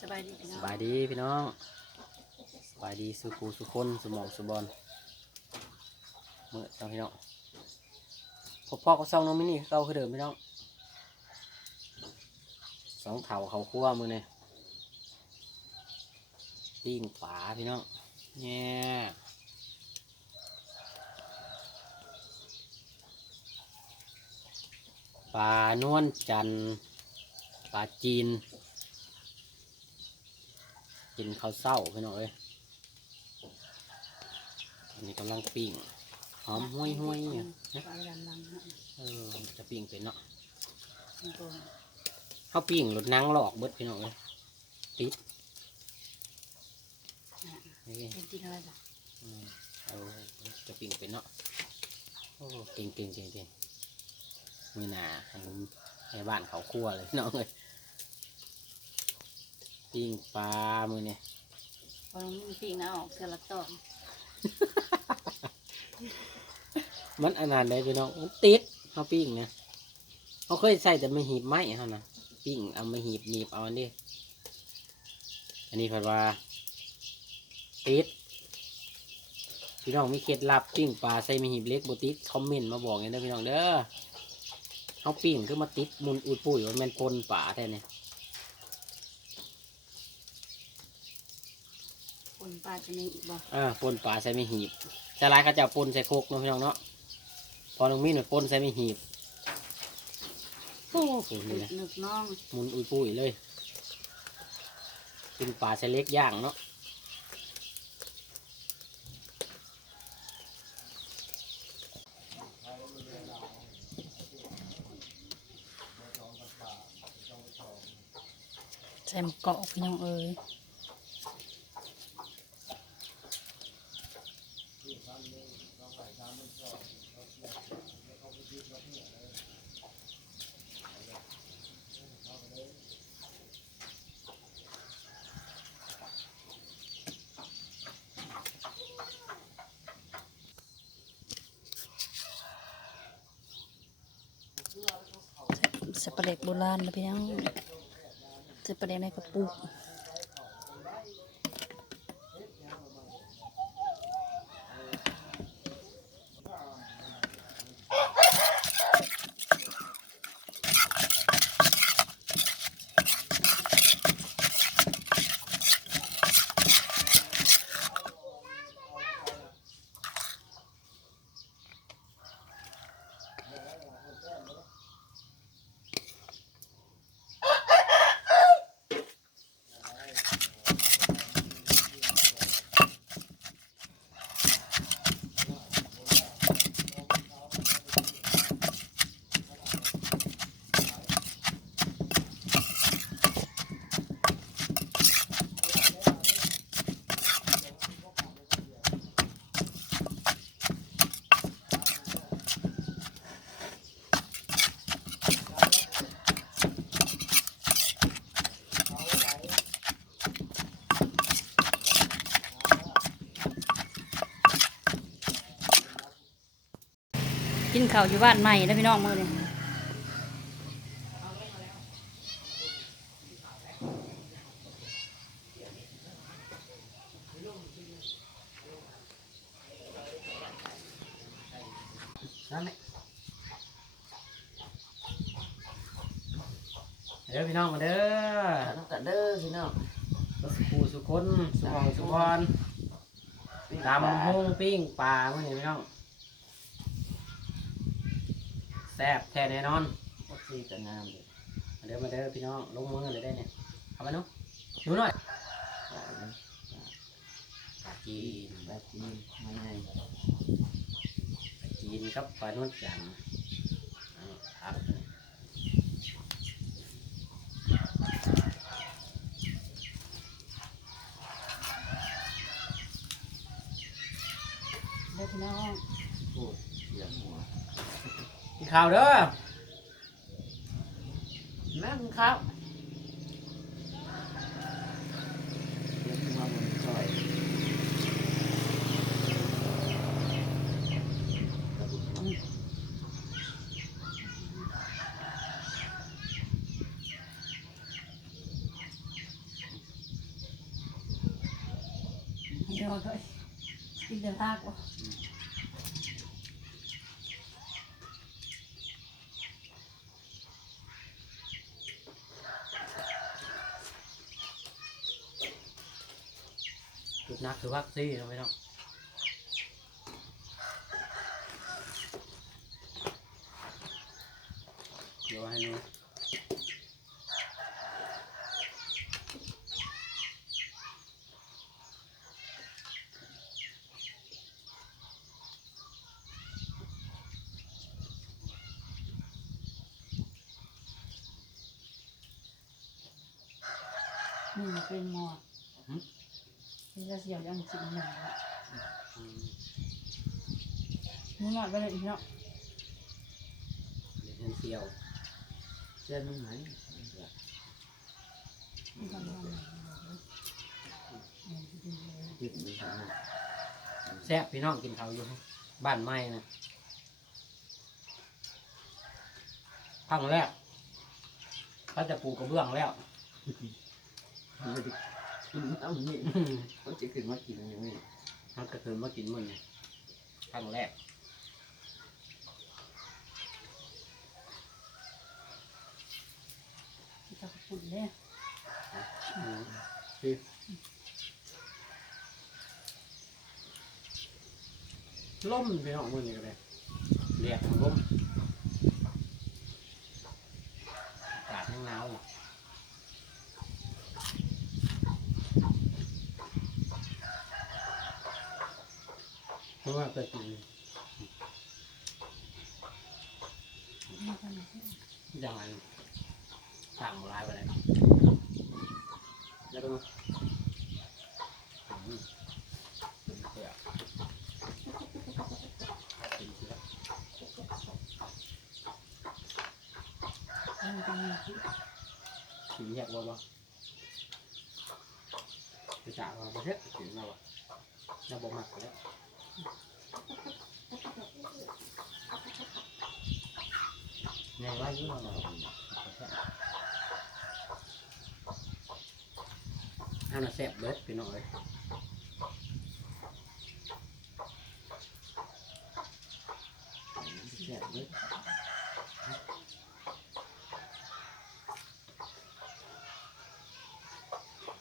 สบายดีพี่สน้องบายดีพี่น้องสบายดีสุขูสุคนสมองสุบอลเมื่อตอนพี่น้องพบพ่อก็ซ่องน้องมินี่เก่าคือเดิมพี่น้องสองเถาเขาคั่วมือเนี่ยปิ้งฝาพี่น้องเนี่ยปลานวลจันทร์ปลาจีน กินข้าวเศร้าพี่น้องเอ้ยอันนี้กำลังปิ้งหอมห้วยห้วยๆเนี่ยปลาดำลังฮะเออจะปิ้งเป็นเนาะมันตัวข้าวปิ้งหลุดนังหลอกเบิดพี่น้องเอ้ยติดนี่เป็นที่อะไรจ้ะอืมเอาจะปิ้งเป็นเนาะโอ้เก่งเก่งเก่งเก่งมีหนาให้ให้บ้านเขาคั่วเลยพี่น้องเลย ปิ้งปลามือเนี่ยพอน้องมีปีกนะออกเทอละตอกมันอันนั้นได้พี่น้องมันติดเขาปิ้งนะเขาเคยใส่แต่ไม่หีบไม้เขานะปิ้งเอาไม่หีบหนีบเอาอันนี้อันนี้เพิ่นว่าติดพี่น้องมีเคล็ดลับปิ้งปลาใส่ไม่หีบเล็กบติดคอมเมนต์มาบอกไงนะพี่น้องเด้อเขาปิ้งคือมาติดมุนอุดปุ้ยว่าแมันปนป่าแท้เนี่ย คน ปลาจะมีอีกบ่อ่าปนป่าใส่ไม่หีบจะร้ายเขาจะเอาปนใส่โคกเนาะพี่น้องเนาะพอน้องมีนมันปนใส่ไม่หีบโอ้โหนี่นะหนึกน้องหมุนอุยปุยเลยกินปลาเสเล็กย่างเนาะใส่หมะเกาะพี่น้องเอ้ย ปลาเด็กโบราณนะพี่น้องใส่ปลาเด็กในกระปุก กินข้าอยู่บ้านใหม่นะพี่น้องมือเลยนั่นแหละเด้อพี่น้องมาเด้อน้ำกันเด้อพี่น้องสุขูสุคนสุของสุพรตำหุ้งปิ้งปลาเมื่อนี้พี่น้อง แซ่บแท้แน่นอนโอเคกันงามเลยมาเด้อมาเด้อพี่น้องลงมือเลยได้เนี่ยเอามาหนุหนูหน่อยปลาเนาะปลาจีนปลาจีนไม่ไงปลาจีนครับปลานวลจันทร์อันนี้ครับเด้อพี่น้อง ข้าวเด้อแม่กินข้าวเดี๋ยวเลยกินเดี๋ยวลากว่ะ นักคือวัคซีนเอาไว้เนาะเดี๋ยวให้หนูนี่เป็นหมอ นี่จะเสียวยังสิบหนึ่งนี่หน่อยไปเลยอีกเนาะเดี๋ยวเห็นเซียวเส้นมันไหนนี่ทำยังไงจิตมันแซ่บพี่น้องกินเขาอยู่บ้านไม้นะครั้งแรกเขาจะปลูกกระเบื้องแล้ว ไม่ได้กินเอานี่เขาจะขึ้นมากินอย่างนี้มันก็คือมากินมันครั้งแรกจะปุ่นเลยอืมคือล่มพี่น้องมือนี่ก็เลยเรียกล่มอากาศยังหนาว เพราะว่าเคยกินอย่างไรสั่งมาลายไปเลยแล้วก็อืมเนเสือเป็นเสือนี่ทำไงสีแยกบ่บ่ไปจ่าว่าประเทศสีเราอะเราบ่มักแล้วไง ว่าอยู่าเราเอาน่ะแซ่บเบิดพี่น้อยแซ่บเลย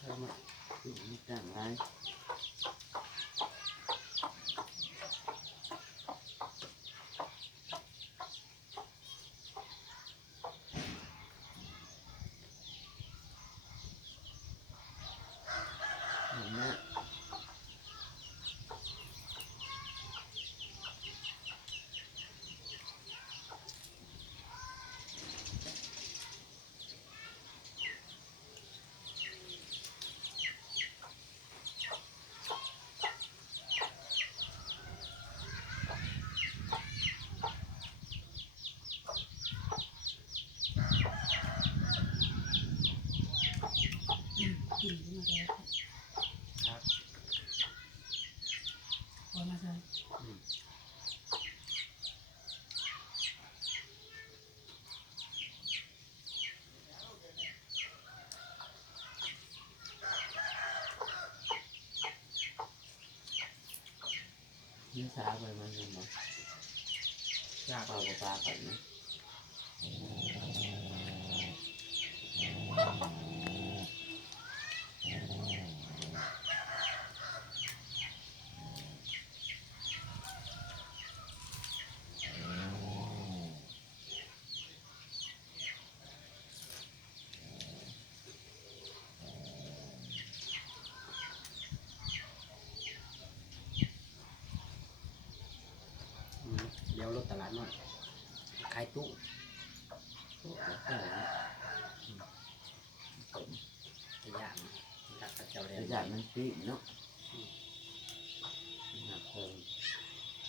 เอามากินไม่ต่างไรเห็นไหม กินกินมาแล้ว ครับ พอมาเลย อืม เนื้อสาไปมันยังไงยากเปล่ากับปลาก่อนนะ อืมเดี๋ยวรถตลาดหน่อยขายตู้โอ้โหแค่นี้ผมไปย่างรักกระเจ้าเรียระนยะมันปีเนาะหนักเพิ่ม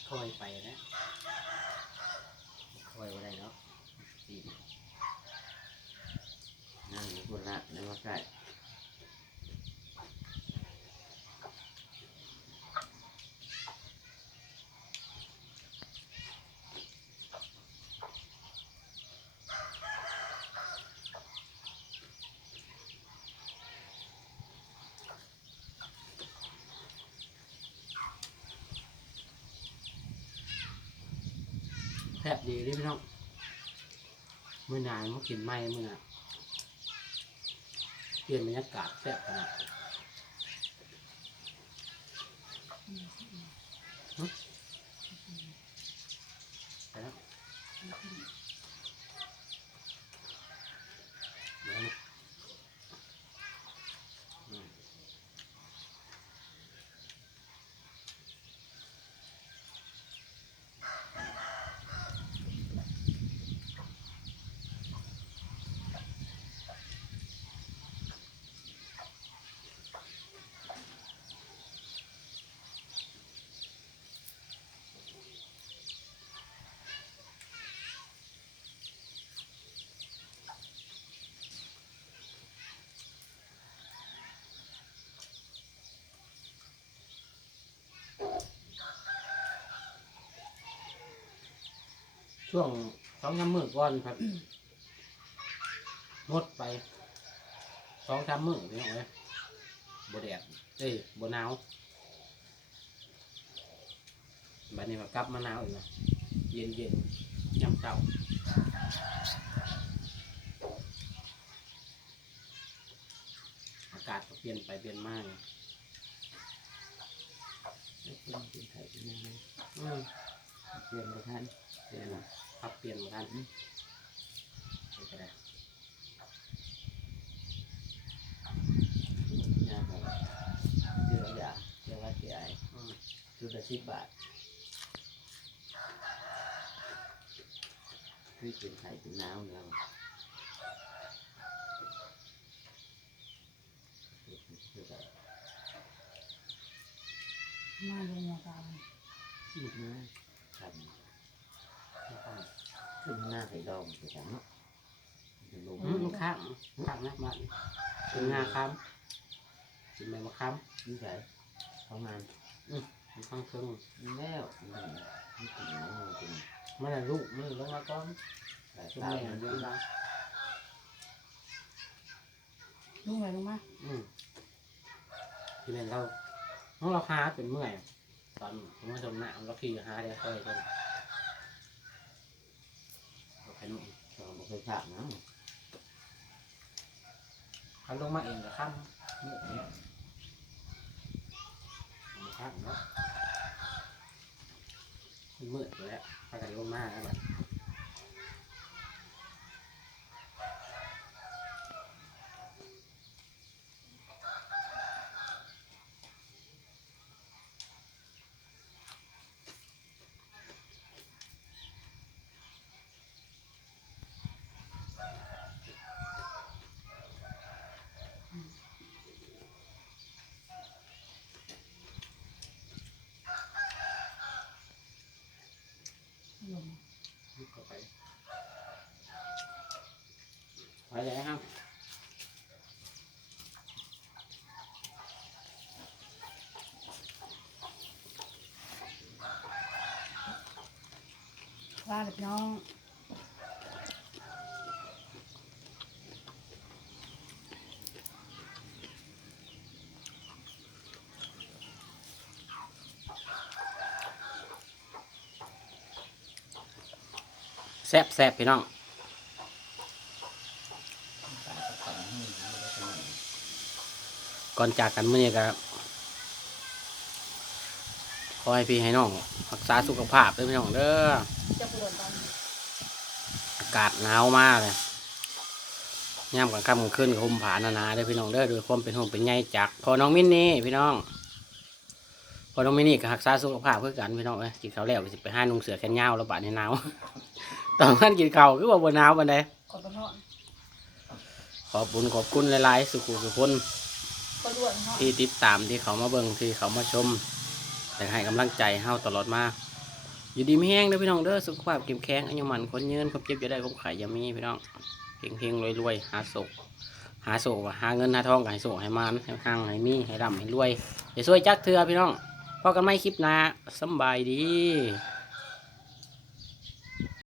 ค่อยไปนะค่อยไปได้เนาะปีนั่งอยู่คนละในว่าใกล้ ซ่บดีเด้อพี่น้องมื่อนานมากินไหม้มื่อน่ะเปลี่ยนบรรยากาศแซ่บขนาด ช่วงสองสามมื้อก่อนครับงดไปสองสามมื้อพี่น้องเอ้ยบ่แดดเอ้ยบ่หนาวบัดนี้มากลับมาหนาวอีกแล้วเย็นเย็นๆยามเช้าอากาศก็เปลี่ยนไปเปลี่ยนมาอยู่ลองกินไข่กินยังไงอืม เปลี่ยนไปทันเปลี่ยนครับเปลี่ยนเหมือนกันอืมไปก็ได้ยาครับเดือดยาเดือดว่าเสียไอ้อืมชุดละสิบบาทคือกินไข่กินน้ำแล้วคือแบบมาลงมาตาคิดนะ ครับขึ้นหน้าไข่ดองไปจังเนาะจะลงอืมข้ามข้ามนะบ้านเป็นงาข้ามกินใบมะขามนี่ใส่ทำงานมันข้างเครื่องแล้วนี่นี่กินน้ำกินไม่ได้ลูกมือลงมาก่อนหลายช่วตางแม่มันเยเยอะอะนะลุงไหนลงมาอืมที่เป็นเราเพราะเราหาเป็นเมื่อย ตอนผมมาชมหน้าเราขี่หาได้ค่อยกันเอาไปนู่นเราไม่เคยขาดนะเขาลงมาเองกับข้ามเมื่เนี่ยข้ามเนาะมืดอยู่แล้วพากันลงมาแล้วแบบ ลง ลุกเข้าไปไปเลยครับาแบบน้องแซ่บแซ่บพี่น้องก่อนจากกันเมื่อนี้ก็ขอให้พี่ให้น้องรักษาสุขภาพด้วยพี่น้องเด้อ จะปวดตอนอากาศหนาวมากเลยย่ำกลางค่ำกลางคืนก็ห่มผาหนาๆเด้อพี่น้องเด้อโดวยความเป็นห่วงเป็นใยจากพอน้องมินนี่พี่น้อง พอน้องมินนี่ก็รักษาสุขภาพเพื่อกันพี่น้องเอ้ยกินข้าวแล้วก็สิไปห้านุ่งเสือแขนยาวแล้วบาดนี้หนาว ตอนนั้นกินข้าวคือว่าบนหนาวปานใดขอประทอนขอบคุณขอบคุณหลายๆสุขุสุขคนก็ด่วนเนาะที่ติดตามที่เขามาเบิ่งที่เขามาชม แต่ให้กำลังใจเฮาตลอดมา อยู่ดีไม่แห้งเด้อพี่น้องเด้อสุขภาพเข้มแข็งอายุมันคนเยืนความเจ็บจะได้ความขายยามีพี่น้องเฮงเฮงรวยรวยๆหาโศกหาโศกหาเงินหาทองก็ให้โศกหามันให้ห้างให้มีให้ดำให้รวยอย่าซวยจักเถื่อพี่น้องพอกันไม่คลิปหน้าสบายดี